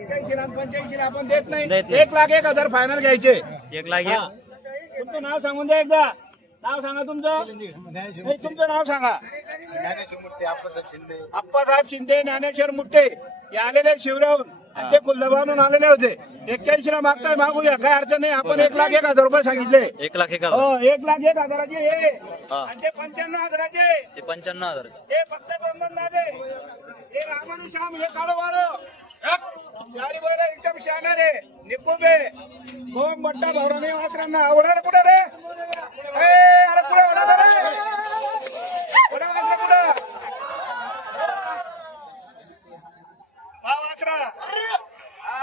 एक्क्याऐंशी ला पंच्याऐंशी ला आपण देत देत नाही. नाही. एक लाख एक हजार फायनल घ्यायचे. एक लाख. एक. तुमचं नाव सांगून द्या एकदा. नाव सांगा तुमचं. नाही, तुमचं नाव सांगा. आप्पासाहेब शिंदे. ज्ञानेश्वर मुट्टे. हे आलेले शिवराहून. आणि ते कुलदबावरून आलेले होते. एक्क्याऐंशी ला मागताय मागू द्या काय अडचण नाही. आपण एक लाख एक हजार रुपये सांगितले. एक लाख एक हजार. हो एक लाख एक हजाराचे हे. हा. आणि ते पंच्याण्णव हजाराचे. ते पंच्याण्णव हजाराचे. हे फक्त बंधन दादे हे रामानु श्याम हे काळो वाळो चारी बैल एकदम शानर आहे. निकोबे दोन बट्टा भवराने वासरांना आवडणार कुठं रे? ए, अरे कुठे होणार रे कुठे वासरा कुठं पहा वासरा हा.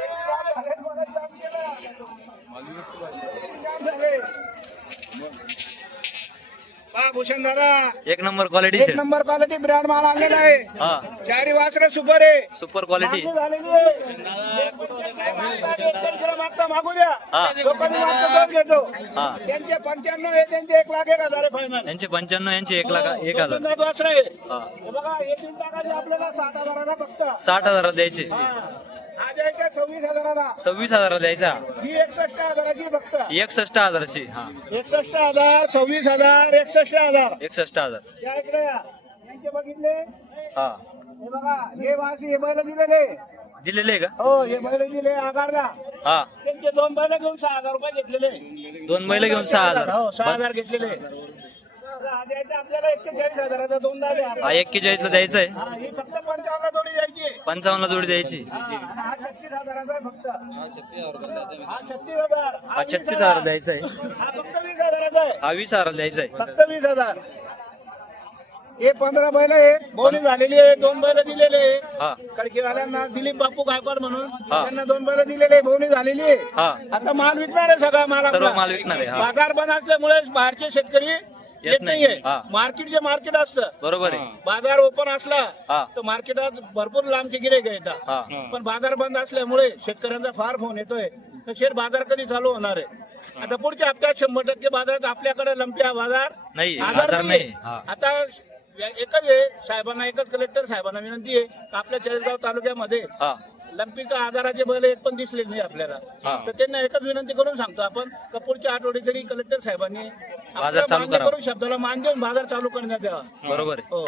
एक काम झालं, बघा, काम केलं. काम झाले. भूषण दादा. एक नंबर क्वालिटी एक नंबर क्वालिटी ब्रँड माल आणलेला आहे. हा. चारी वासरे सुपर आहे. सुपर क्वालिटी मागू द्या हा. घेतो. हा. त्यांचे पंच्याण्णव आहे त्यांचे एक लाख एक हजार फायनल यांचे पंच्याण्णव यांचे एक लाख एक हजार. वासरे आहे. हा. हे बघा एक लाखाचे आपल्याला सात हजाराला फक्त साठ हजार द्यायचे. हा द्यायचा सव्वीस हजाराला. सव्वीस द्यायचा? ही एकसष्ट हजाराची फक्त. एकसष्ट हजाराची हा. एकसष्ट हजार सव्वीस हजार एकसष्ट हजार. एकसष्ट हजार. या इकडे या. यांचे बघितले? हा. हे बघा हे वासी हे बैल दिलेले. दिलेले का? हो हे बैल दिले आकारला हा. त्यांचे दोन बैल घेऊन सहा हजार रुपये घेतलेले. दोन बैल घेऊन सहा हजार. हो सहा हजार घेतलेले. हा, एक्केचाळीस हा ला द्यायचा आहे फक्त पंचावन्न जोडी द्यायची. पंचावन्न ला जोडी द्यायची. हा छत्तीस आहे हा हजार. हा द्यायचा आहे. हा फक्त वीस आहे. हा हजार द्यायचा आहे. फक्त वीस हजार. हे पंधरा बैल आहे. बोली झालेली आहे. दोन बैल दिलेले आहे. हा. कडकीवाल्यांना दिलीप बापू गायकवाड म्हणून हा. त्यांना दोन बैल दिलेले बोनी झालेली आहे. हा. आता माल विकणार आहे सगळा माल सर्व आपला. माल विकणार आहे, हा. बाजार बंद असल्यामुळे बाहेरचे शेतकरी येत नाही, नाहीये. हा. मार्केट जे मार्केट असतं बरोबर आहे. बाजार ओपन असला. तर मार्केटात भरपूर लांबचे गिरेक येतात हा. पण बाजार बंद असल्यामुळे शेतकऱ्यांचा फार फोन येतोय. तर शेअर बाजार कधी चालू होणार आहे? आता पुढच्या हप्त्यात शंभर टक्के बाजारात आपल्याकडे लंपी बाजार. नाही, बाजार हा. आता एकच आहे साहेबांना एकच कलेक्टर साहेबांना विनंती आहे का आपल्या चाळीसगाव तालुक्यामध्ये हा. लंपीच्या आजाराचे बैल एक पण दिसले नाही आपल्याला. हा. तर त्यांना एकच विनंती करून सांगतो आपण का पुढच्या आठवडी तरी कलेक्टर साहेबांनी आपल्या चालू मान्य करावा. करून शब्दाला मान देऊन बाजार चालू करण्यात यावा. बरोबर आहे. हो.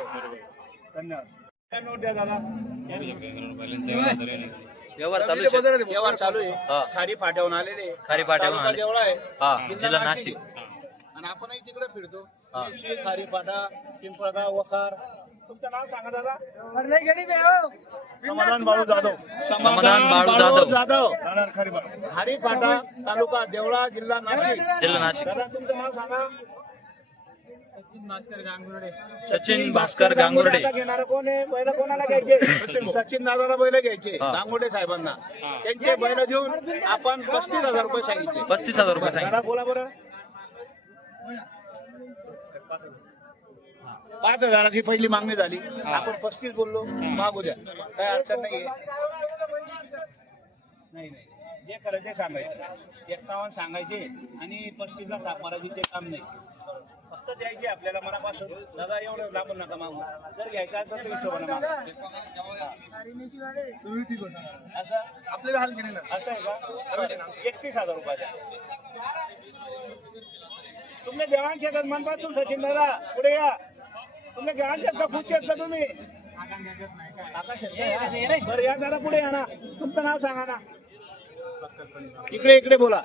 धन्यवाद. काय नोट द्या दादा? व्यवहार चालू आहे. व्यवहार चालू आहे. खारी फाट्याहून आलेले खारी फाट्याहून तालुका आले. जेवढा आहे. हा. जिल्हा नाशिक. आणि आपणही तिकडे फिरतो. हा. मुळशी, खारी फाटा पिंपळगाव वखार. तुमचं नाव सांगा दादा. समाधान बाळू जाधव. समाधान बाळू जाधव. जाधव. तालुका देवळा जिल्हा नाशिक. जिल्हा नाशिक. दादा तुमचं नाव सांगा. सचिन भास्कर गांगुर्डे. आता घेणारं कोण आहे? बैल कोणाला घ्यायचे? सचिन दादाला बैल घ्यायचे हा. गांगोडे साहेबांना. त्यांचे बैल घेऊन आपण पस्तीस हजार रुपये सांगितले. पस्तीस हजार रुपये सांगितले. बोला बरं. पाच हजाराची पहिली मागणी झाली. आपण पस्तीस बोललो मागू द्या. काय अडचण नाही नाही नाही. जे खरं ते सांगायचे. एक्कावन्न सांगायचे आणि पस्तीसला साप मारायची ते काम नाही. फक्त द्यायचे आपल्याला मनापासून. दादा एवढं लागून नका मागू. जर घ्यायचं तर हिशोबाने मागा. असं? आपले हाल केले ना असं आहे का? एकतीस हजार रुपयाचा तुम्ही देवाण शेतात मनपासून सचिन दादा पुढे या. तुम्ही देवाण शेत खुश आहेत का तुम्ही? बरं या दादा पुढे या ना. तुमचं नाव सांगा ना. इकडे इकडे बोला.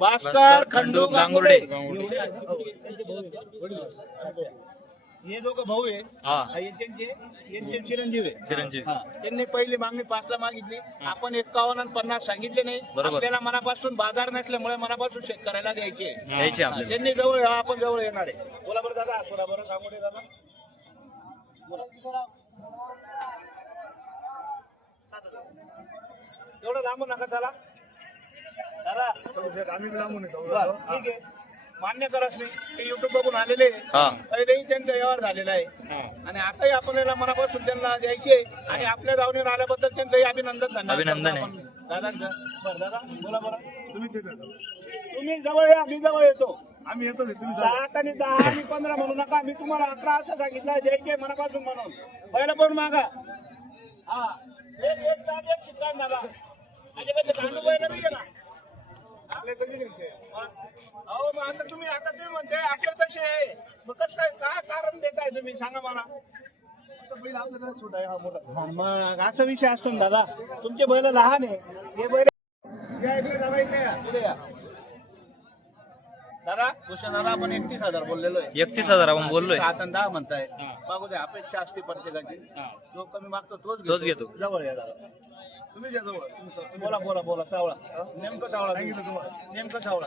भास्कर खंडू गांगुर्डे. हे दोघं भाऊ आहे हा. हा, यांचे यांचे चिरंजीव आहे चिरंजीव. हा. त्यांनी पहिली मागणी पाचला मागितली. आपण एकावन्न आणि पन्नास सांगितले नाही. बरोबर. आपल्याला मनापासून बाजार नसल्यामुळे मनापासून शेतकऱ्याला द्यायचे. द्यायचे आपल्याला. त्यांनी जवळ आपण जवळ येणार आहे. बोला बरं दादा सोडा बरं सांगू दे दादा. बोला. एवढं लांबू नका चला. दादा. बरं, ठीक आहे. मान्य करत नाही. युट्यूब बघून आलेले पहिलेही त्यांचा व्यवहार झालेला आहे. आणि आताही आपण याला मनापासून त्यांना द्यायचे आणि आपल्या जाऊन आल्याबद्दल त्यांचंही अभिनंदन झालं अभिनंदन आहे. दादा बोला तुम्ही जवळ या मी जवळ येतो. आम्ही येतो सात आणि दहा आणि पंधरा म्हणू नका. मी तुम्हाला अकरा असं सांगितलं. द्यायचे मनापासून म्हणून. पहिलं पण मागा? हा. एक एक झाला तांदूळ गेला अहो मग आता तुम्ही आता तुम्ही म्हणताय आपले तसे आहे? मग कसं काय काय कारण देताय तुम्ही? सांगा मला. बैल आपल्याकडे मग असा विषय असतो ना दादा. तुमचे बैल लहान आहे. हे बैल दादा इकडे भूषण दादा आपण एकतीस हजार बोललेलो आहे. एकतीस हजार आपण बोललोय. सात दहा म्हणताय. मागू द्या अपेक्षा असते प्रत्येकाची. जो कमी मागतो तोच तोच घेतो. जवळ या दादा. तुम्ही या जवळ बोला बोला बोला चावळा. नेमकं चावळा सांगितलं तुम्हाला. नेमकं चावळा.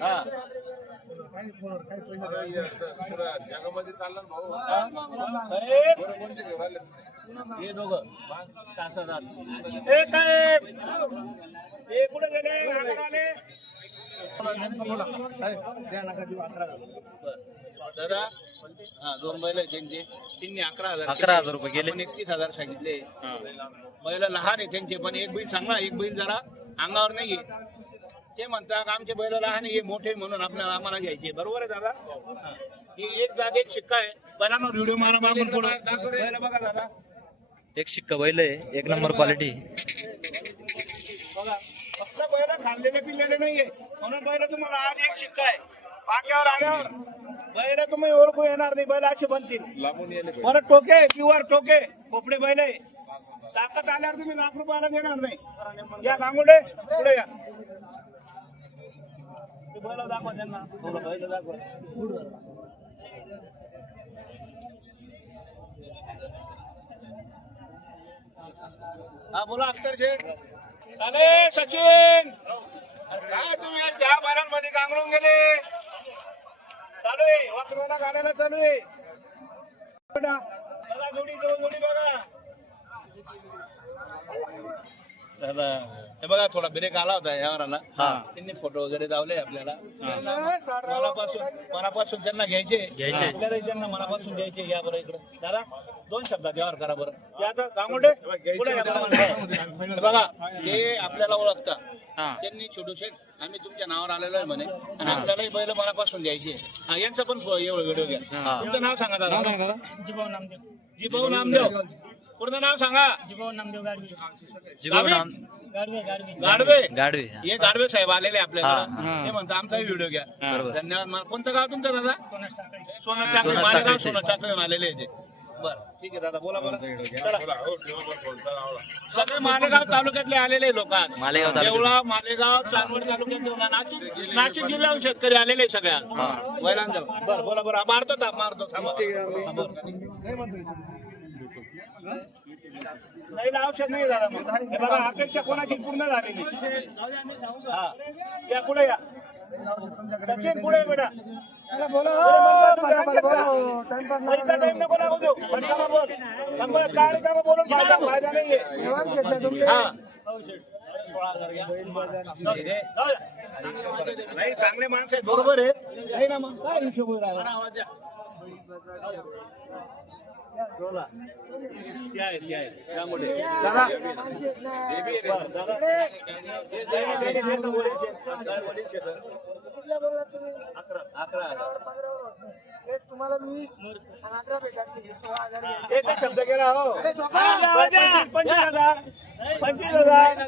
हा, काही पैसे ए, हे दोघं. सहा, सात, आठ. ए, काय? हे कुठे गेले? नागरवाले? साहेब द्या नका देऊ अकरा. दादा हा दोन बैल आहेत त्यांचे. त्यांनी अकरा हजार अकरा हजार रुपये गेले. एकतीस हजार सांगितले. बैल लहान आहे त्यांचे पण एक बैल चांगला एक बैल जरा अंगावर नाही आहे ते म्हणतात आमचे बैल लहान आहे हे मोठे आहे म्हणून आपल्याला आम्हाला घ्यायचे बरोबर आहे दादा? हा. एक जागे एक शिक्का आहे. पहिला व्हिडिओ मारा पुढं. बैल बघा दादा. एक शिक्का बैल आहे एक नंबर क्वालिटी बघा फक्त बैल खाल्लेले पिल्लेले नाहीये. म्हणून बैल तुम्हाला आज एक शिक्का आहे. पाक्यावर आल्यावर बैल तुम्ही ओळखू येणार नाही बैल असे बनतील. परत टोके प्युअर टोके कोपडे बैल आहे. ताकद आल्यावर तुम्ही लाख रुपयाला देणार नाही. या गांगुडे पुढे या. बैल दाखवा त्यांना. बोला, बैल दाखवा हा बोला अख्तर शेठ चाले सचिन. अरे काय तुम्ही दहा बारांमध्ये गांगडून गेले? आहे वाकरवाला गाड्याला चालू आहे बघा बघा जोडी जवळ जोडी बघा. दादा हे बघा थोडा ब्रेक आला होता यावराला. हा. त्यांनी फोटो वगैरे लावले आपल्याला. मनापासून मनापासून त्यांना घ्यायचे. घ्यायचे. आपल्यालाही त्यांना मनापासून घ्यायचे. या बरं इकडे. दादा दोन शब्दात यावर करा बरं. या आता पुढे या बरं. हे बघा हे आपल्याला ओळखतात हा. त्यांनी छोटू शेठ आम्ही तुमच्या नावावर आलेलो आहे म्हणे. आणि आपल्यालाही बैल मनापासून द्यायचे हा यांचं पण एवढं व्हिडिओ घ्या. तुमचं नाव सांगा दादा. जिभाऊ नामदेव. जीभाऊ नामदेव. पूर्ण नाव सांगा. नामदेव गाडवे. नाम गाडवे गाडवे. गाडवे? गाडवे हा. हे गाडवे साहेब आलेले आपल्याला हा. ते म्हणतात आमचाही व्हिडिओ घ्या. बरोबर. धन्यवाद. कोणतं गाव तुमचं दादा? सोनस टाकाय सोनं टाकले सोनच मालेगाव टाकायचे. सोनं टाकले आलेले आहे ते. बरं ठीक आहे दादा बोला बरं. चला. सगळे मालेगाव तालुक्यातले आलेले लोक आहेत मालेगाव तालुक्यात. देवळा मालेगाव चांदवड तालुक्यातले लोक. नाशिक नाशिक जिल्ह्याहून शेतकरी आलेले सगळ्या वैलांजव बरं बोला बरं. मारतो मारतो थांबा. हा, बरं. नाही ना, औषध नाही झालं मग. हे बघा अपेक्षा कोणाची पूर्ण झालेली हा. या पुढे या. सचिन पुढे बेटा. बोलून फायदा नाहीये. हा. नाही चांगले माणसं आहेत. बरोबर आहे. नाही ना मग? काय हिशोब है है हे. तुम्हाला वीस आणि अकरा सोळा हजार शब्द केला हो. पंचवीस हजार. पंचवीस हजार.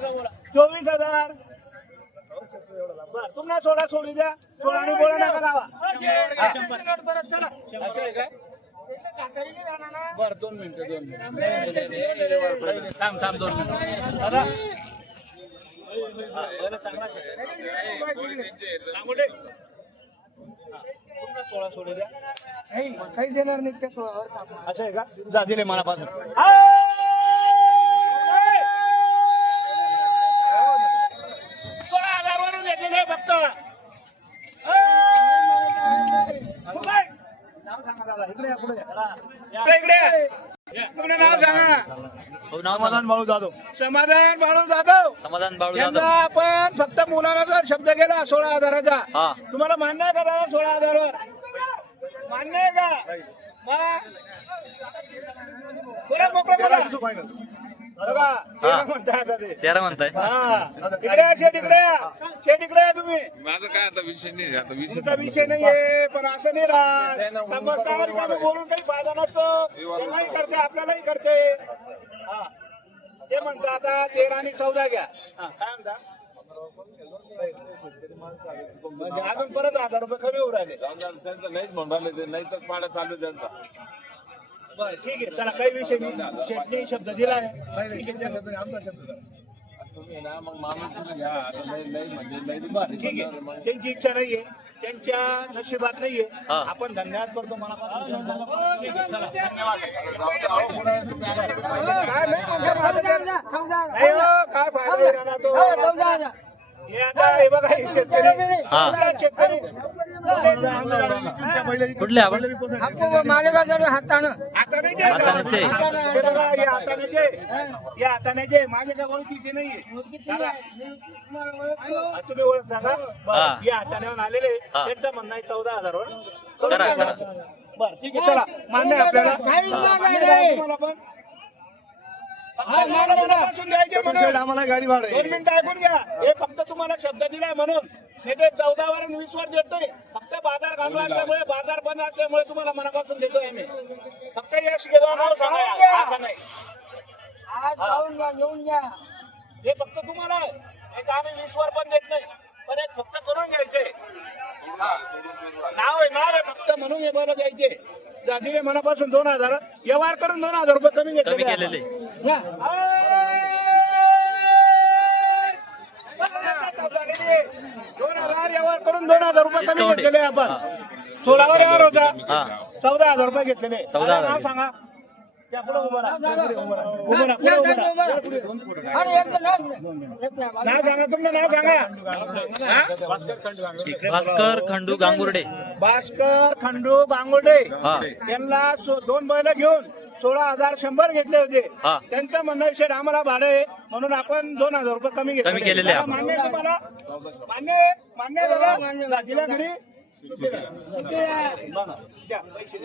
चोवीस हजार. तुम्हाला सोळा सोडू द्या. सोळा आणि बोला नका लावा. बरं दोन मिनिटं दोन मिनिटं. थांब थांब दोन मिनिटं दादा सोळा सोडू द्या नाही, काहीच देणार नाही त्या सोळावर. असं आहे का? जा दिले मला पासून सोळा हजार वरून घेतलेले फक्त नाव सांगा दादा इकडे या, पुढे या. इकडे, इकडे या. तुमचं नाव सांगा हो नाव. समाधान भाऊ जाधव. समाधान बाळू जाधव. समाधान बाळू यांना जाधव. आपण फक्त मुलाला जर शब्द केला सोळा हजाराचा हा. तुम्हाला मान्य आहे का दादा सोळा हजारवर मान्य आहे का? मग बोला मोकळं बोला. फायनल बघा तेरा म्हणताय आता ते. तेरा म्हणताय. हा. इकडे या शेट इकडे या. शेट इकडे या तुम्ही. माझं काय आता विषय नाही आता विषय तुमचा विषय नाहीये पण असं नाही राहत. नमस्कार बोलून काही फायदा नसतो. त्यांनाही करते आपल्यालाही करते. ते म्हणतात आता तेरा आणि चौदा घ्या. हा काय म्हणता? म्हणजे अजून परत हजार रुपये कमी होऊ राहिले. जाऊन त्यांचं नाहीच म्हणून ते नाहीच पाड्या चालू आहे त्यांचा बरं ठीक आहे. चला काही विषय नाही. शेटने शब्द दिला नाही आहे नाही नाही, शब्द आहे. तुम्ही ना मग माणूस तुम्ही घ्या आता लय म्हणजे बरं ठीक आहे. त्यांची इच्छा नाहीये. त्यांच्या नशिबात नाहीये. हा. आपण धन्यवाद करतो काय हो, काय फायदा तो हे. आता हे बघा हे शेतकरी. हा. शेतकरी? कुठले आहे. हातानं हे हे हाताने हे माझ्या काय ओळखीचे नाहीये. हा, तुम्ही हा. हे हाताने आलेले. हा. त्यांचं म्हणणं आहे चौदा हजार. बरं ठीक आहे. चला. मान्य आपल्याला. पण. हा, आम्हाला गाडी भाडं दोन. मिनिटं ऐकून घ्या. हे फक्त तुम्हाला शब्द दिलाय म्हणून. नाही ते चौदा वर आणि वीस वर देतोय. फक्त बाजार घालून असल्यामुळे बाजार बंद असल्यामुळे तुम्हाला मनापासून देतोय आम्ही. फक्त यश गेलो नाव सांगा हा का नाही? आज जाऊन घ्या घेऊन घ्या. हे फक्त तुम्हाला तर आम्ही वीस वर पण देत नाही पण एक फक्त करून घ्यायचे. हा. नाव आहे नाव आहे फक्त म्हणून हे बरं द्यायचे. जा, दिले मनापासून दोन हजार. व्यवहार करून दोन हजार रुपये कमी कमी घेतले केलेले. हजार व्यवहार करून दोन हजार रुपये कमी Discount. घेतलेले आपण. सोळावर व्यवहार होता हा. चौदा हजार रुपये घेतलेले. चौदा हजार. नाव सांगा. त्या पुढे उभं राहा. त्या पुढे उभं राहा. उभं राहा, पुढे उभं राहा. उभं राहा. अरे एक नाव सांगा. तुमचं नाव सांगा. हा? भास्कर खंडू गांगुर्डे. भास्कर खंडू गांगोटे हा. त्यांना सो- दोन बैल घेऊन सोळा हजार शंभर घेतले होते हा. त्यांचं म्हणणं शेठ आम्हाला भाडे आहे, म्हणून आपण दोन हजार रुपये कमी घेतले कमी केलेले दादा, आपण. मान्य आहे तुम्हाला मान्य आहे? मान्य आहे दादा? दिल्या घरी किती आहे? द्या, पैसे द्या